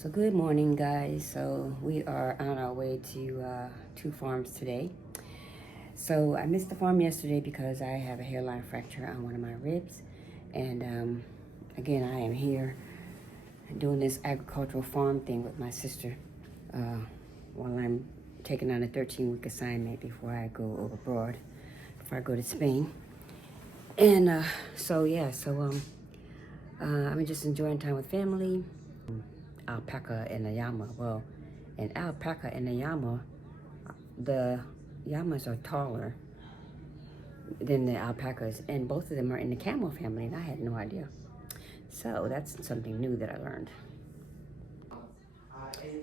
So good morning, guys. So we are on our way to two farms today. So I missed the farm yesterday because I have a hairline fracture on one of my ribs. And again, I am here doing this agricultural farm thing with my sister while I'm taking on a 13-week assignment before I go abroad, before I go to Spain. And I'm just enjoying time with family. Alpaca and a llama. Well, in alpaca and a llama, the llamas are taller than the alpacas, and both of them are in the camel family, and I had no idea. So that's something new that I learned. All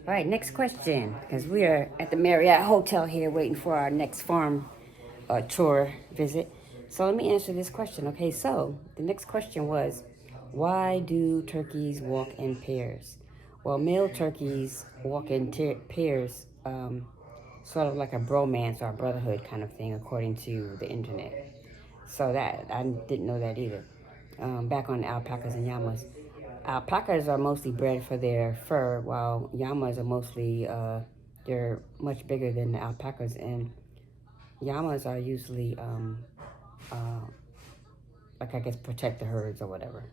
right, next question, because we are at the Marriott Hotel here waiting for our next farm tour visit. So let me answer this question. Okay, so the next question was, why do turkeys walk in pairs? Well, male turkeys walk in pairs, sort of like a bromance or a brotherhood kind of thing, according to the internet. So that I didn't know that either. Back on alpacas and llamas, alpacas are mostly bred for their fur, while llamas are mostly they're much bigger than the alpacas, and llamas are usually like I guess protect the herds or whatever,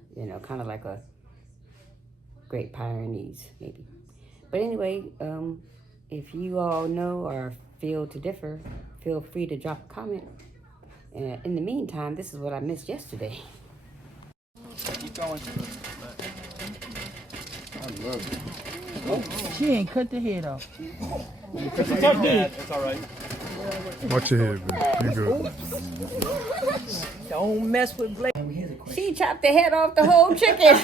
kind of like a Great Pyrenees maybe. But anyway, if you all know or feel to differ, feel free to drop a comment. In the meantime, this is what I missed yesterday. Keep going. I love it. Oh, she ain't cut the head off. It's all right. Watch your head, man. You good. Don't mess with Blake. She chopped the head off the whole chicken.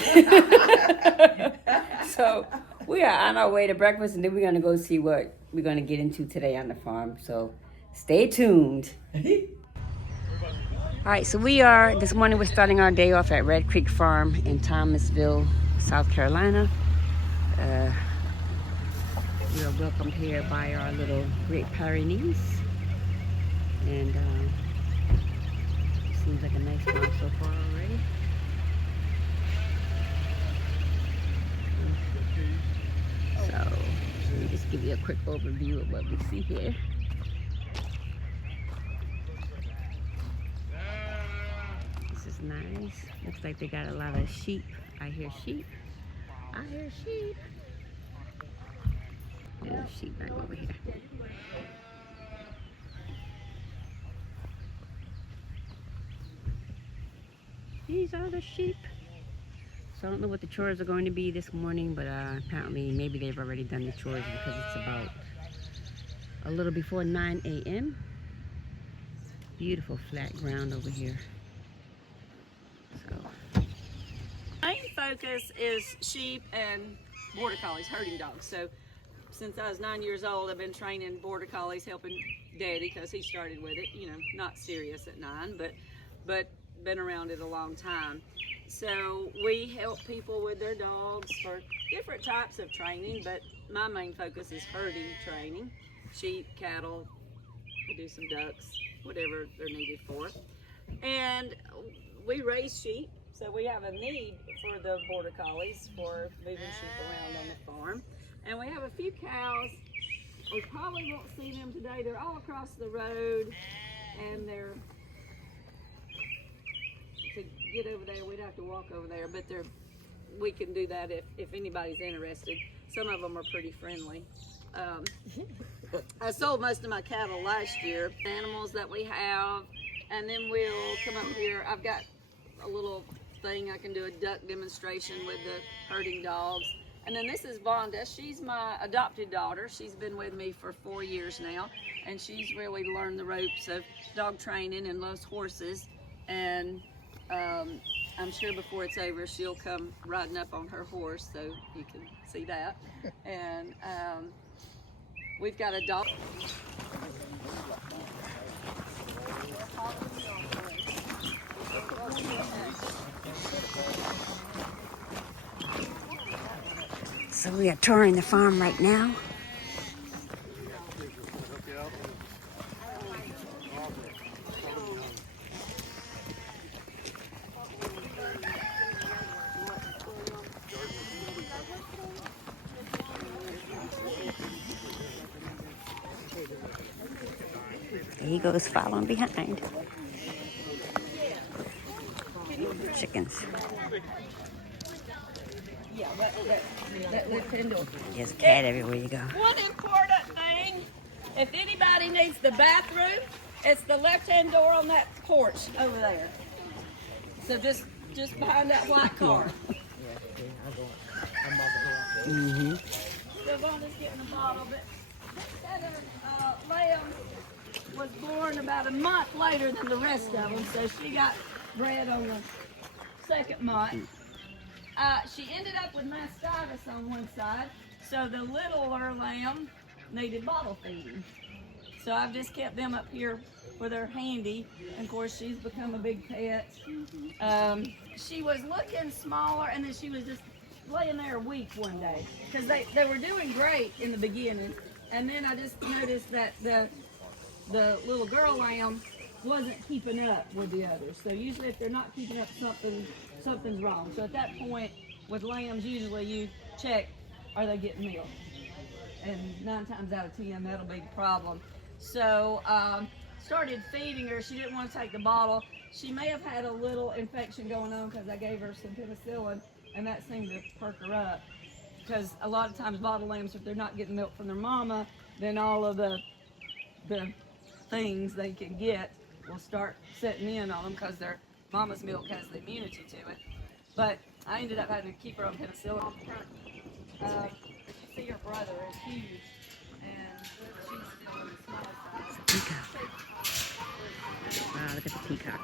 So we are on our way to breakfast, and then we're going to go see what we're going to get into today on the farm. So stay tuned. All right, so this morning we're starting our day off at Red Creek Farm in Thomasville, South Carolina. We are welcomed here by our little Great Pyrenees. And seems like a nice farm so far already. So, let me just give you a quick overview of what we see here. This is nice. Looks like they got a lot of sheep. I hear sheep. I hear sheep. There's sheep back over here. These are the sheep. So I don't know what the chores are going to be this morning, but apparently maybe they've already done the chores because it's about a little before 9 a.m. Beautiful flat ground over here. So main focus is sheep and border collies, herding dogs. So since I was 9 years old, I've been training border collies, helping Daddy because he started with it. Not serious at 9, but been around it a long time. So we help people with their dogs for different types of training, but my main focus is herding training, sheep, cattle, we do some ducks, whatever they're needed for. And we raise sheep, so we have a need for the border collies for moving sheep around on the farm. And we have a few cows. We probably won't see them today. They're all across the road, and they're, to get over there, we'd have to walk over there, but we can do that if anybody's interested. Some of them are pretty friendly. I sold most of my cattle last year, animals that we have, and then we'll come up here. I've got a little thing I can do, a duck demonstration with the herding dogs. And then this is Vonda. She's my adopted daughter. She's been with me for 4 years now, and she's really learned the ropes of dog training and loves horses. And I'm sure before it's over, she'll come riding up on her horse, so you can see that. And we've got a dog. So we are touring the farm right now. he goes following behind. Chickens. There's a cat everywhere you go. One important thing, if anybody needs the bathroom, it's the left-hand door on that porch over there. So just behind that white car. Savannah's getting a bottle, but that lamb was born about a month later than the rest of them, so she got bred on the second month. She ended up with mastitis on one side, so the littler lamb needed bottle feeding. So I've just kept them up here where they're handy, and of course she's become a big pet. She was looking smaller, and then she was just laying there weak one day, because they were doing great in the beginning, and then I just noticed that the little girl lamb wasn't keeping up with the others. So usually if they're not keeping up, something's wrong. So at that point with lambs, usually you check, are they getting milk? And 9 times out of 10, that'll be the problem. So started feeding her. She didn't want to take the bottle. She may have had a little infection going on because I gave her some penicillin, and that seemed to perk her up. Because a lot of times bottle lambs, if they're not getting milk from their mama, then all of the things they can get will start setting in on them because their mama's milk has the immunity to it. But I ended up having to keep her on penicillin. If you see her brother is huge, and she's still on the small side. Peacock. Wow, look at the peacock.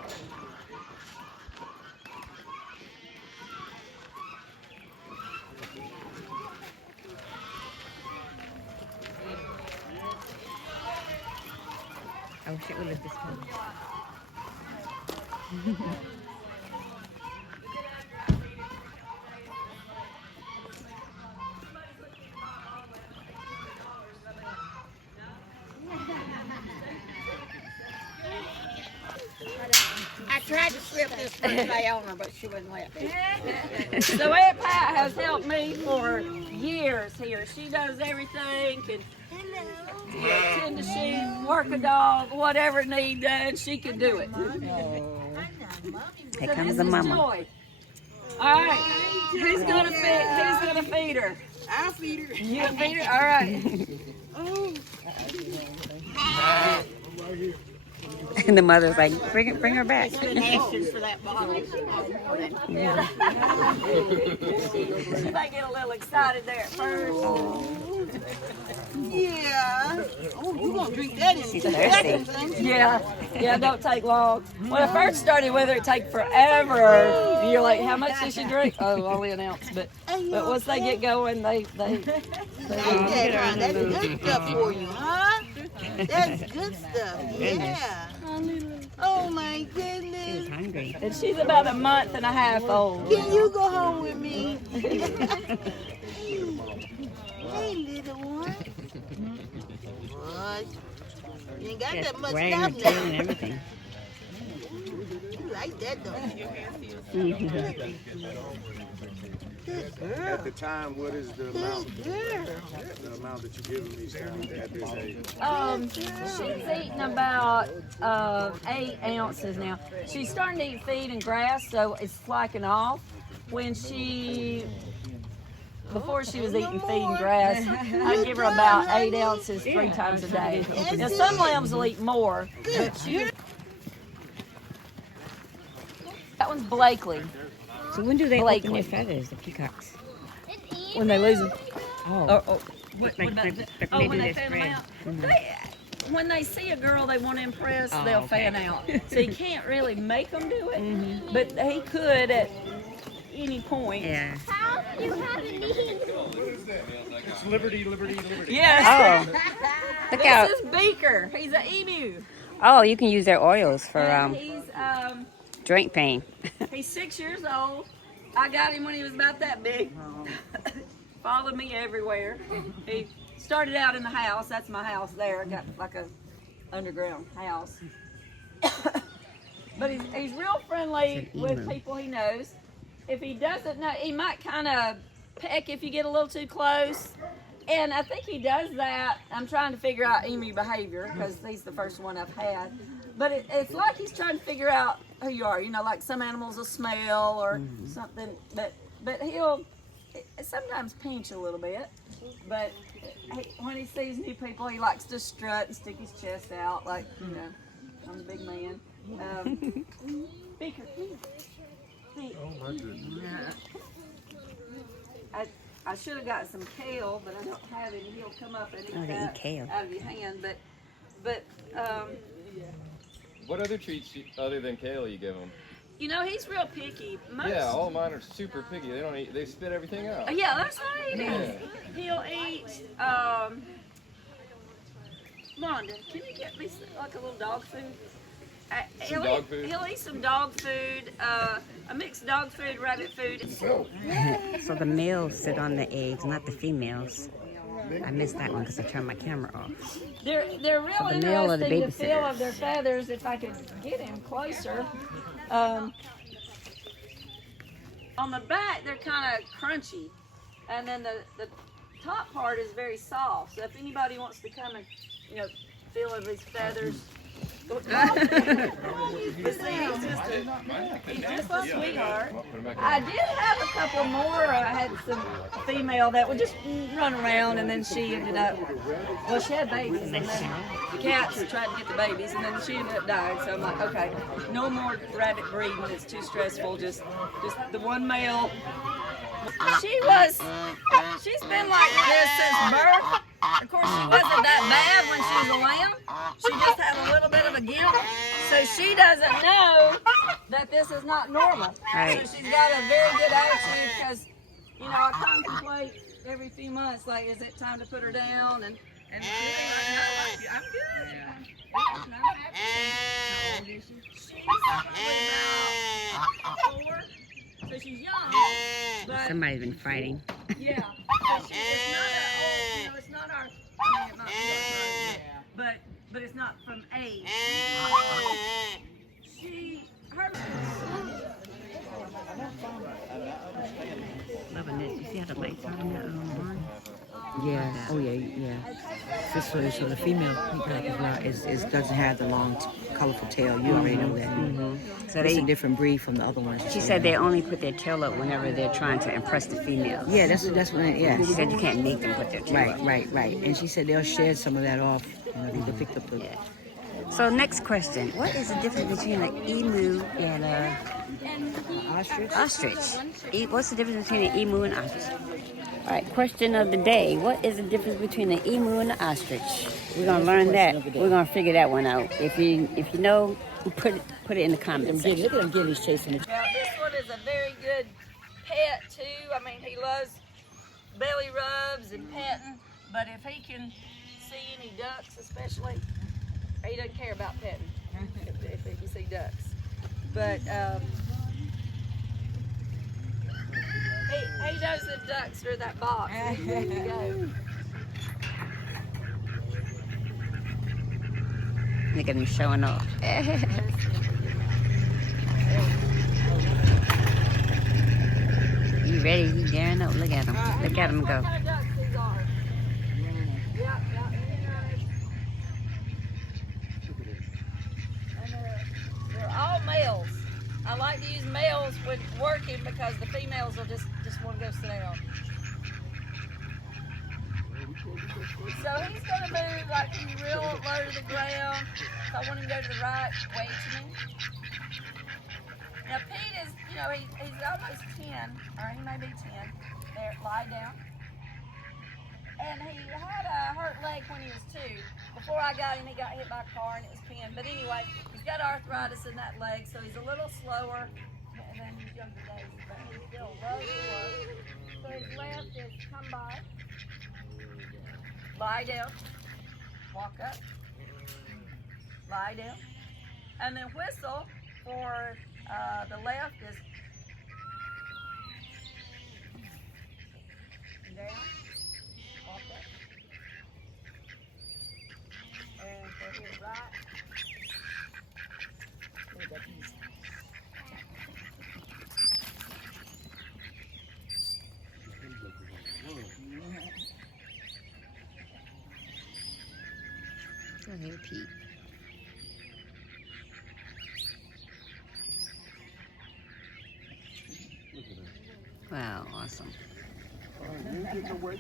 I wish it would look this close. I tried to slip this first day on her, but she wouldn't let me. So Aunt Pat has helped me for years here. She does everything, can tend to sheep, work a dog, whatever it needs done, she can do it. Here So comes this the is mama. Joy. All right, who's gonna feed her? I'll feed her. You gonna feed her? All right. And the mother's like, bring her back. She's been asking for that bottle all morning. Yeah. She might get a little excited there at first. Yeah. Oh, you gonna drink that in She's 2 thirsty. seconds, ain't you? Yeah, don't take long. When I first started with her, it take forever. And you're like, how much does she drink? Oh, only an ounce. But once they get going, they Like that, huh? That's good stuff for you, huh? That's good stuff. Yeah. Oh my She goodness. was hungry. and she's about a month and a half old. Can you go home with me? Hey, little one. What? You ain't got Just that much wagging her left tail and now. everything. You like that, don't you? Good girl. At the time, what is the amount? Good girl. The amount that you give them each time at this age? She's eating about 8 ounces now. She's starting to eat feed and grass, so it's slacking off. Before she was eating feed and grass, I give her about 8 ounces 3 times a day. Now some lambs will eat more. But that one's Blakely. So when do they Blakely. open their feathers, the peacocks? When they lose them. Oh, What like about when that? they Oh, when do they their fan them spread. out. When they see a girl they want to impress, Oh, they'll okay. fan out. So you can't really make them do it, but he could at any point. Yeah. How do you have a knee? It's liberty. Yes. Oh, look out. This is Beaker. He's an emu. Oh, you can use their oils for And he's joint pain. he's 6 years old. I got him when he was about that big. Followed me everywhere. He started out in the house. That's my house there. I got like a underground house. But he's real friendly It's an with emu. people he knows. If he doesn't know, he might kind of peck if you get a little too close. And I think he does that. I'm trying to figure out emu behavior because he's the first one I've had. But it's like he's trying to figure out who you are. You know, like some animals will smell or something. But he'll sometimes pinch a little bit. But when he sees new people, he likes to strut and stick his chest out like, you know, I'm a big man. Beaker, Oh my goodness. I should have got some kale, but I don't have it. He'll come up and eat they that eat kale. out of your hand. But What other treats other than kale you give them? you know, he's real picky. Yeah, all mine are super picky. They don't eat. They spit everything out. Yeah, that's right. He'll eat. Rhonda, can you get me like a little dog food? He'll eat some dog food, a mixed dog food, rabbit food. So the males sit on the eggs, not the females. I missed that one because I turned my camera off. They're real So the male are the interesting to feel babysitters. of their feathers. If I could get him closer. On the back, they're kind of crunchy, and then the top part is very soft. So if anybody wants to come and feel of his feathers. But see, he's just a sweetheart. I did have a couple more. I had some female that would just run around, and then she ended up. Well, she had babies, and then the cats tried to get the babies, and then she ended up dying. So I'm like, okay, no more rabbit breeding. It's too stressful. Just the one male. She's been like this since birth. Of course, she wasn't that bad when she was a lamb. She just had a little bit of a gimp. So she doesn't know that this is not normal. Right. So she's got a very good attitude because, I contemplate every few months, like, is it time to put her down? And she's like, no, I'm good. I'm happy. She's probably about 4. So she's young, but Somebody's been fighting. yeah. So it's not that old. It's not our. I mean, it might be our but it's not from age. Her. Loving it. You see how the lights are on that one? Yeah. Oh yeah. This way, so the female peacock is doesn't have the long, colorful tail. You already know that. So It's a different breed from the other ones. She said they only put their tail up whenever they're trying to impress the females. Yeah, that's when. Yeah. She said you can't make them put their tail up. Right. And she said they'll shed some of that off. They picked up the. Yeah. So next question: what is the difference between an emu and a ostrich? What's the difference between an emu and an ostrich? All right. Question of the day: what is the difference between an emu and an ostrich? We're gonna learn that. We're gonna figure that one out. If you know, put it in the comments section. Look at him getting his chasing. Now this one is a very good pet too. I mean, he loves belly rubs and petting. But if he can see any ducks, especially, he doesn't care about petting if he can see ducks. But he knows the ducks are in that box. There you go. Look at him showing off. You ready? You daring up? Look at him. Look at him go. What kind of ducks these are? Yeah. And they're all males. I like to use males when working because the females will just want to go sit down. So he's going to move like real low to the ground. So I want him to go to the right, way to me. Now Pete is, he's almost 10, or he may be 10. There, lie down. And he had a hurt leg when he was 2. Before I got him, he got hit by a car and it was pinned. But anyway, he's got arthritis in that leg, so he's a little slower than his younger days. But he's still low. So his left is come by, lie down, walk up, lie down, and then whistle for the left is down, walk up, and for his right, move up easy. Go ahead, Pete. Wow, awesome. You getting away?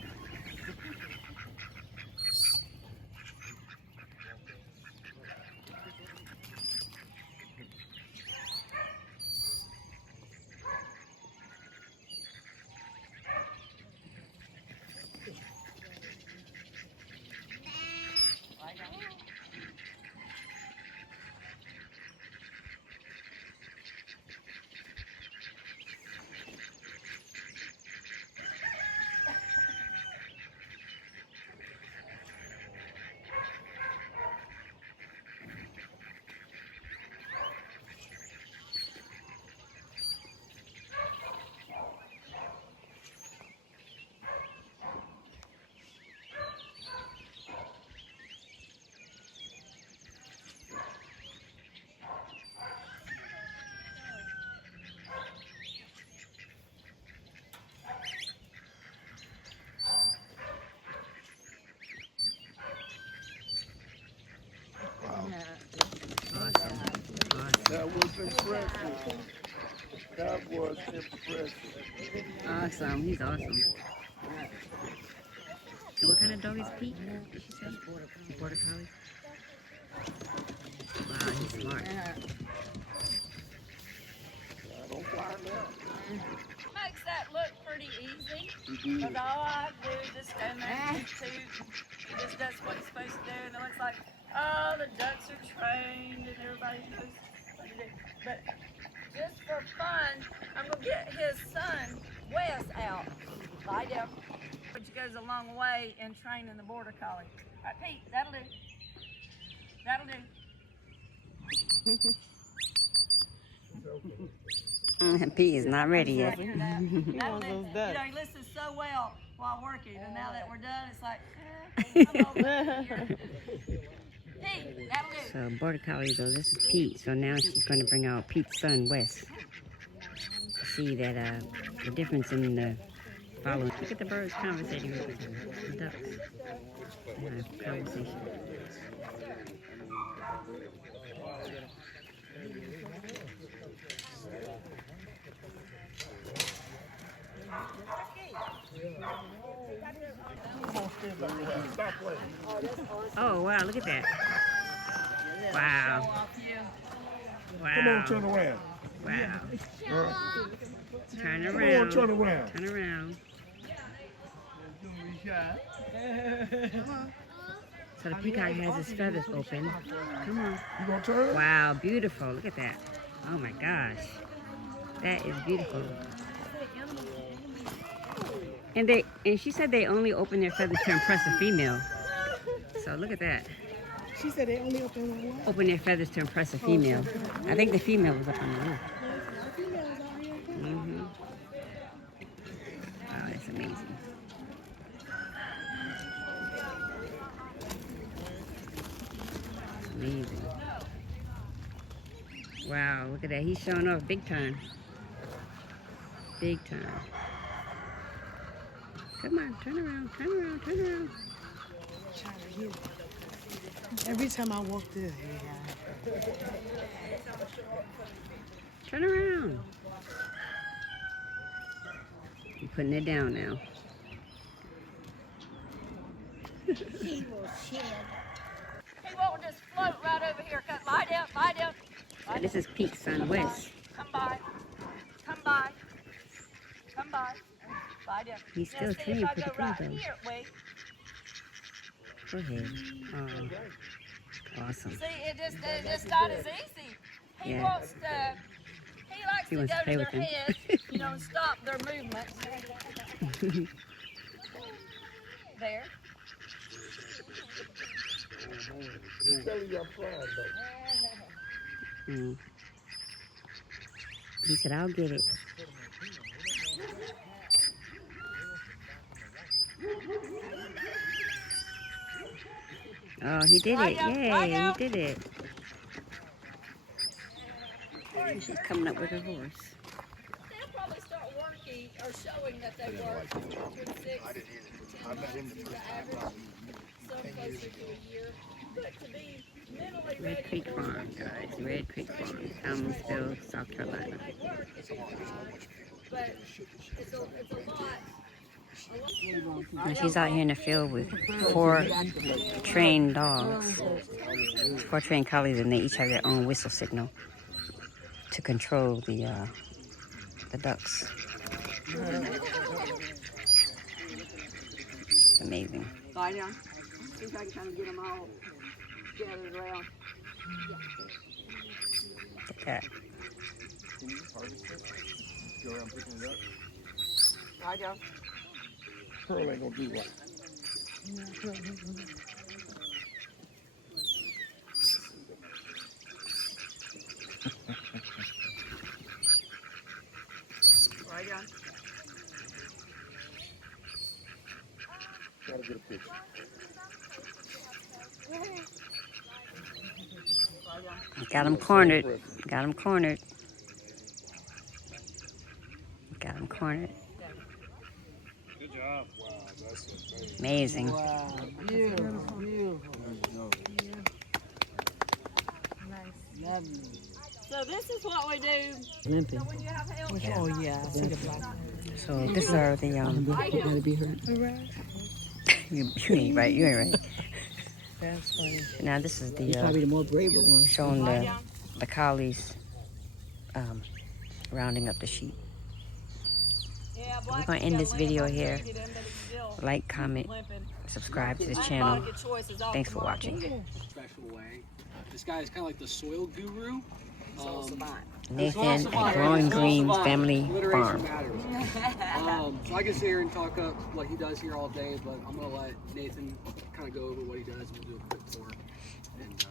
That was impressive. That was impressive. Awesome. He's awesome. And what kind of dog is Pete? Did she say? Border collie. Wow, he's smart. Makes that look pretty easy. Because all I do is just go on YouTube. He just does what he's supposed to do. And it looks like, oh, the ducks are trained and everybody knows what to do. But just for fun, I'm going to get his son, Wes, out. Lie down. Which goes a long way in training the border collie. All right, Pete, that'll do. That'll do. Pete is not ready yet. That'll do. You know, he listens so well while working, and now that we're done, it's like, I'm over here. Pete, that'll do. So border collie though, this is Pete. So now she's going to bring out Pete's son Wes. To see that the difference in the following. Look at the birds conversating with the ducks. Conversation. Oh wow, look at that. Wow. Wow. Come on, turn around. Wow. Turn Come around. on, turn around. Turn around. So the peacock has his feathers open. Come on. You gonna turn? Wow, beautiful. Look at that. Oh my gosh. That is beautiful. And she said they only open their feathers to impress a female. So look at that. She said they only open their feathers to impress a female. I think the female was up on the roof. Mm-hmm. Wow, that's amazing. That's amazing. Wow, look at that. He's showing off big time. Big time. Come on, turn around, turn around, turn around. Every time I walk through Turn around. You're putting it down now. He will shed. He won't just float right over here. Lie down, lie down. So this is Pete's son, Wes. Come by. Come by. Come by. Lie down. He's Now, still see, trained if I pretty go good, right though. here, wait. Go ahead. Oh, awesome. See, it's not as easy. He Yeah. wants to. He likes He to wants go to play to with their them. heads, you know, and stop their movement. There. Mm. He said, I'll get it. Oh, he did it. Yay, he did it. She's coming up with her horse. They'll probably start working or showing that they work between 6 to 10 months is the average. Some closer to a year. Red Creek Farm, guys. Red Creek Farm, Helmsville, South Carolina. And she's out here in the field with 4 trained dogs, 4 trained collies, and they each have their own whistle signal to control the ducks. It's amazing. Lie down. See if I can kind of get them all gathered around. Look at that. Can you harvest it? Go around picking it up? Lie down. Pearl ain't gonna do that. Lie down. Gotta get a picture. Got him cornered. Got him cornered. Got him cornered. Good job. Wow, that's Amazing. amazing. Wow, beautiful, beautiful. Lovely. So this is what we do. Limping. So when you have help, Oh, yeah, I see the black one. So these are the Gotta be hurt. you ain't right. You ain't right. That's funny. Now this is He's the probably the more braver one. showing the collies rounding up the sheep. yeah, We're black gonna one's end got this lamb video on here. treated him, but he's still Like, comment, limping. subscribe to the I had a lot channel. of good choices off Thanks the for market. watching. Special way. This guy is kind of like the soil guru. Nathan at Growing Green Family Alliteration Farm. matters. So I can sit here and talk up what he does here all day, but I'm gonna let Nathan kind of go over what he does. We'll do a quick tour. And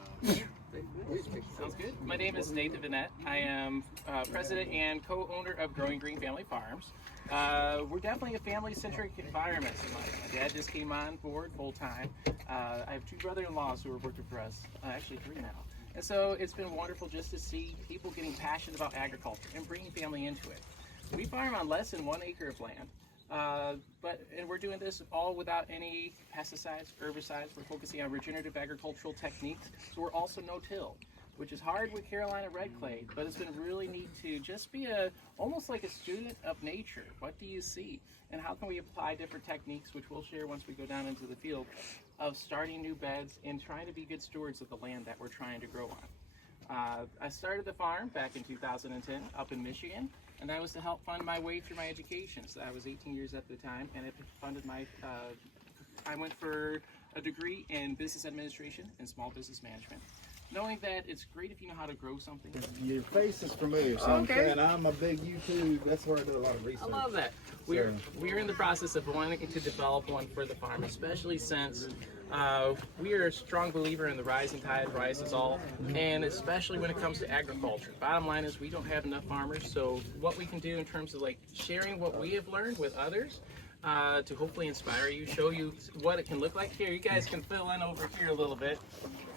Sounds good. My name is Nathan Vanette. I am president and co-owner of Growing Green Family Farms. We're definitely a family-centric environment. So my dad just came on board full-time. I have 2 brother-in-laws who are working for us, actually 3 now. And so it's been wonderful just to see people getting passionate about agriculture and bringing family into it. We farm on less than 1 acre of land, and we're doing this all without any pesticides, herbicides. We're focusing on regenerative agricultural techniques, so we're also no-till, which is hard with Carolina red clay, but it's been really neat to just be almost like a student of nature. What do you see? And how can we apply different techniques, which we'll share once we go down into the field, of starting new beds and trying to be good stewards of the land that we're trying to grow on. I started the farm back in 2010 up in Michigan, and that was to help fund my way through my education. So I was 18 years at the time, and it funded my, I went for a degree in business administration and small business management. Knowing that it's great if you know how to grow something. Your face is familiar, so I'm saying I'm a big YouTube. That's where I do a lot of research. I love that. We're in the process of wanting to develop one for the farm, especially since we are a strong believer in the rising tide rises all, and especially when it comes to agriculture. Bottom line is we don't have enough farmers, so what we can do in terms of like sharing what we have learned with others to hopefully inspire you, show you what it can look like. Here, you guys can fill in over here a little bit.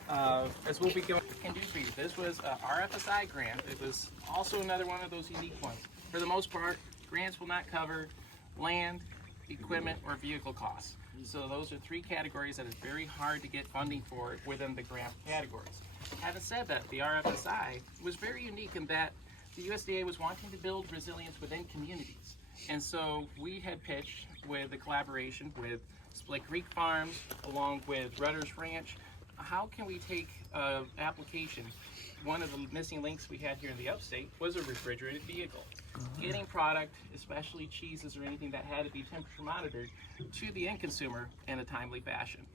As what we can do for you. This was a RFSI grant. It was also another one of those unique ones. For the most part, grants will not cover land, equipment, or vehicle costs. So those are 3 categories that is very hard to get funding for within the grant categories. Having said that, the RFSI was very unique in that the USDA was wanting to build resilience within communities. And so we had pitched with the collaboration with Split Creek Farms, along with Rutter's Ranch. How can we take application? One of the missing links we had here in the upstate was a refrigerated vehicle. Getting product, especially cheeses or anything that had to be temperature monitored, to the end consumer in a timely fashion.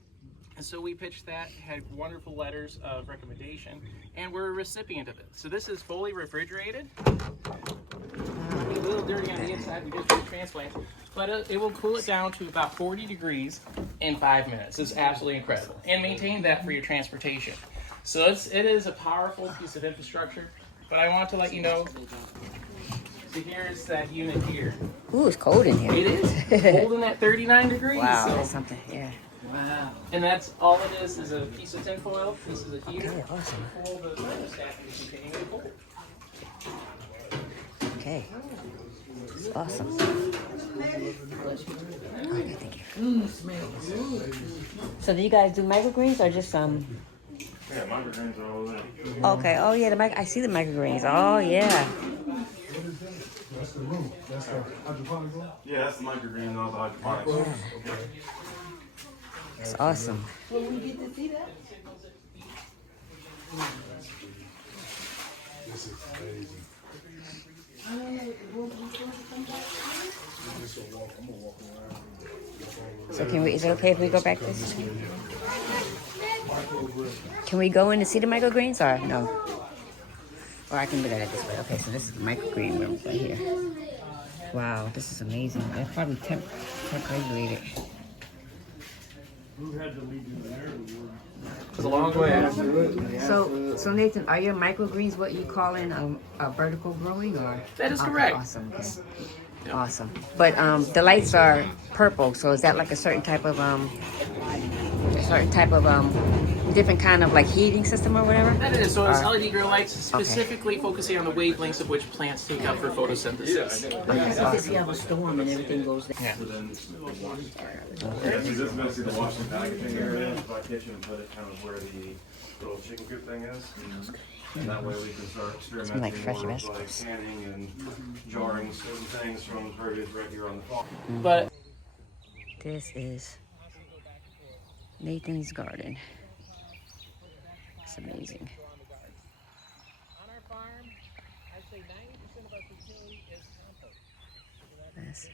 And so we pitched that, had wonderful letters of recommendation, and we're a recipient of it. So this is fully refrigerated. A little dirty on the inside, we just did transplant, but it will cool it down to about 40 degrees in 5 minutes. It's absolutely incredible. And maintain that for your transportation. So it is a powerful piece of infrastructure, but I want to let you know, so here's that unit here. Ooh, it's cold in here. It is. Holding at 39 degrees. Wow, so. that's something, yeah. Wow. And that's all it is a piece of tinfoil. This is a heater. Okay, awesome. Pull the thermostat in the container cold. Okay. It's awesome. Okay, thank you. So do you guys do microgreens or just Yeah, microgreens are all there. Okay. Oh yeah, I see the microgreens. Oh yeah. That's the room. That's the hydroponic room? Yeah, that's the microgreen, all the hydroponics. Yeah. It's awesome. Will we get to see that? This is amazing. I don't know. Will we come back? I'm gonna walk around. So is it okay if we go back this? Can we go in to see the microgreens or no? Or I can look at it this way. Okay, so this is the microgreen room right here. Wow, this is amazing. They're probably temp regulated. It's a long way. So Nathan, are your microgreens what you call in a vertical growing or? That is Okay, correct. Awesome. Awesome. But the lights are purple, so is that like a certain type of different kind of like heating system or whatever? That is, so it's Or- LED grow lights specifically focusing on the wavelengths of which plants take up for photosynthesis. Okay, If you have a storm and everything goes down. Yeah. Yeah, see, this is basically the washing packaging area. If I kitchen and put it kind of where the little chicken coop thing is. And that way we can start experimenting like fresh more with like vegetables. canning and jarring certain things from the previous right here on the farm. But This is Nathan's garden. It's amazing. on our farm, I'd say 90% of our fertility is compost. Yes.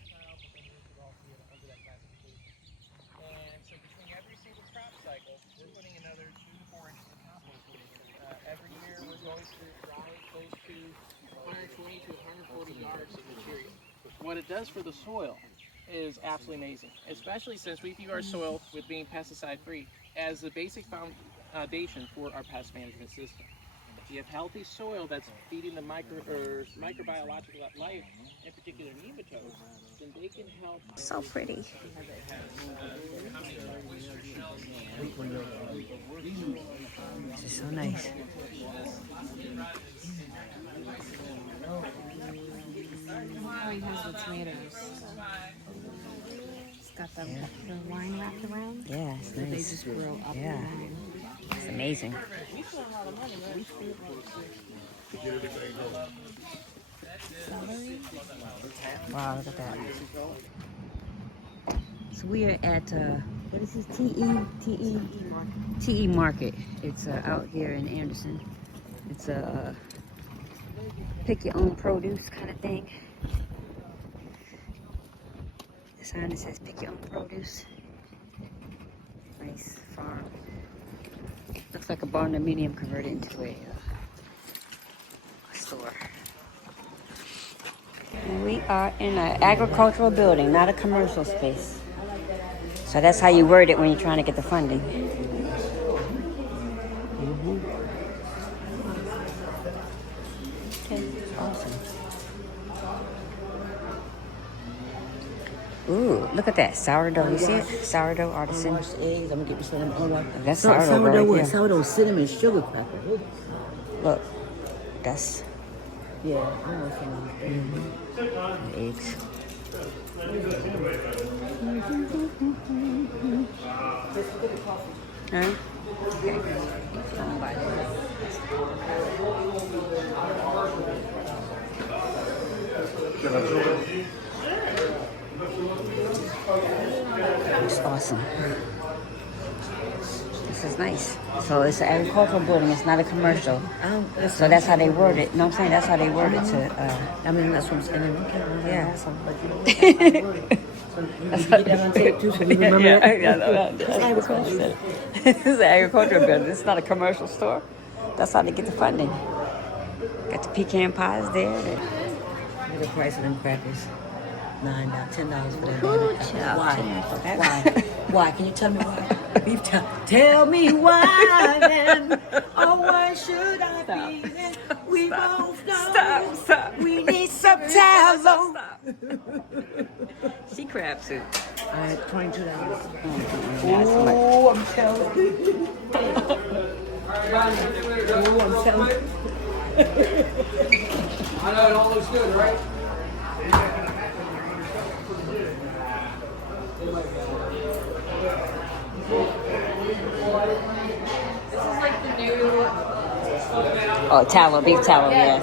And so between every single crop cycle, we're putting another 2 to 4 inches of compost in. Every year we're going to dry close to 120 to 140 yards of material. What it does for the soil is absolutely amazing, especially since we view our soil with being pesticide free as the basic foundation for our pest management system. If you have healthy soil that's feeding the microbiological life, in particular nematodes, then they can help. So pretty. This is so nice. Harry has the tomatoes. It's got the wine wrapped around. Yeah, it's They nice. just grow up. Yeah, it's amazing. Wow, look at that. So we are at what is this? TE Market. It's out here in Anderson. It's a pick your own produce kind of thing. The sign that says pick your own produce. Nice farm. Looks like a barndominium converted into a store. We are in an agricultural building, not a commercial space. So that's how you word it when you're trying to get the funding. Okay, awesome. Ooh, look at that sourdough. You see it? Sourdough artisan. Wash the eggs. I'm gonna get me some of them unwashed. That's sourdough right what? there. Sourdough cinnamon sugar cracker. Look, that's Yeah, I know some of them. the eggs. Huh? Okay. It's awesome. This is nice. So it's an agricultural building. It's not a commercial. So that's how they word it. No, I'm saying that's how they word it to. I mean, that's what I'm saying. Yeah. But you know what? So you get that on tape too, so you remember that? Yeah. This is an agricultural building. It's not a commercial store. That's how they get the funding. Got the pecan pies there. Look at the price of them crackers. $9, $10 for that. Ooh, banana. child, Why? $10 for that. Why? Why? Can you tell me why? Tell me why then. Oh, why should I be then? We both know. Stop. We need some tallow. Sea crab soup. $22. Oh, I'm telling you. I'm telling you. I know it all looks good, right? This is like Oh, tallow, beef tallow, yeah.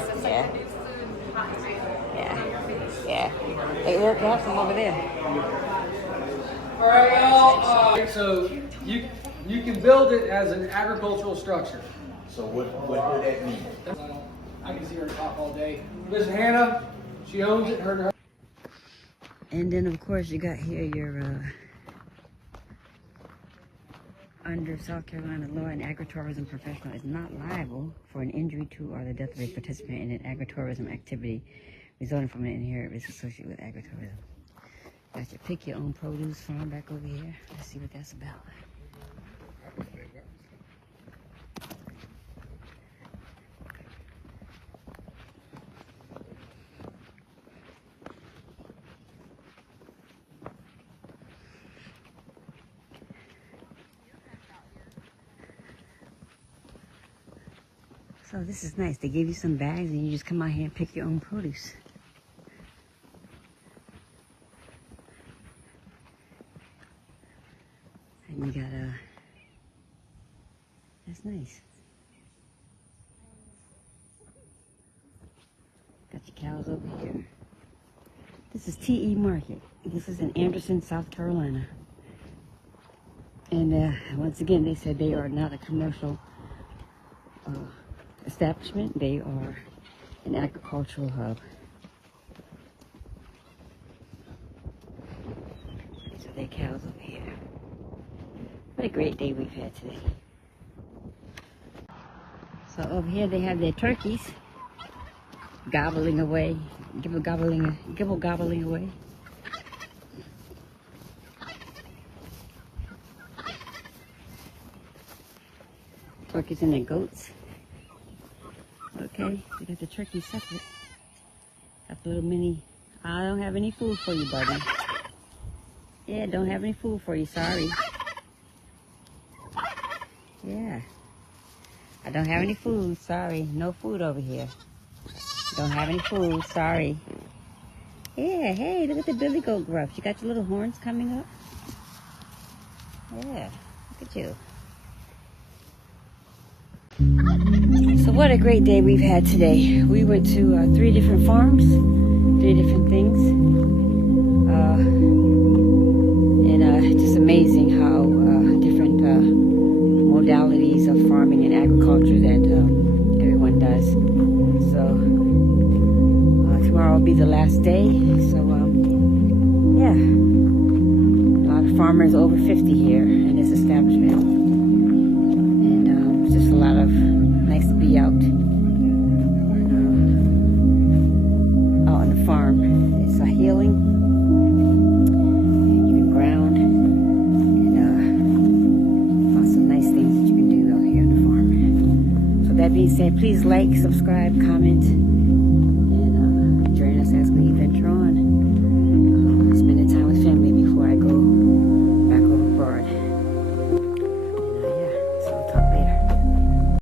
Hey, look, they have some over there. All right, y'all. So you can build it as an agricultural structure. So what would that mean? I can see her talk all day. Miss Hannah, she owns it. Her. And then, of course, you got here your under South Carolina law, an agritourism professional is not liable for an injury to or the death of a participant in an agritourism activity resulting from an inherent risk associated with agritourism. Got your pick your own produce farm back over here. Let's see what that's about. So this is nice. They give you some bags and you just come out here and pick your own produce. And you got that's nice. Got your cows over here. This is TE Market. This is in Anderson, South Carolina. And once again, they said they are not a commercial establishment. They are an agricultural hub. So their cows over here. What a great day we've had today. So over here they have their turkeys gobbling away, gibble gobbling away. Turkeys and their goats. Okay, we got the turkey separate. Got the little mini. I don't have any food for you, buddy. Yeah, don't have any food for you, sorry. Yeah. I don't have any food, sorry. No food over here. Don't have any food, sorry. Yeah, hey, look at the billy goat gruff. You got your little horns coming up? Yeah, look at you. So what a great day we've had today. We went to 3 different farms, 3 different things. And just amazing how different modalities of farming and agriculture that everyone does. So tomorrow will be the last day. So yeah, a lot of farmers over 50 here in this establishment. And it's just a lot of nice to be out on the farm. It's a healing. And you can ground and lots of nice things that you can do out here on the farm. So that being said, please like, subscribe, comment.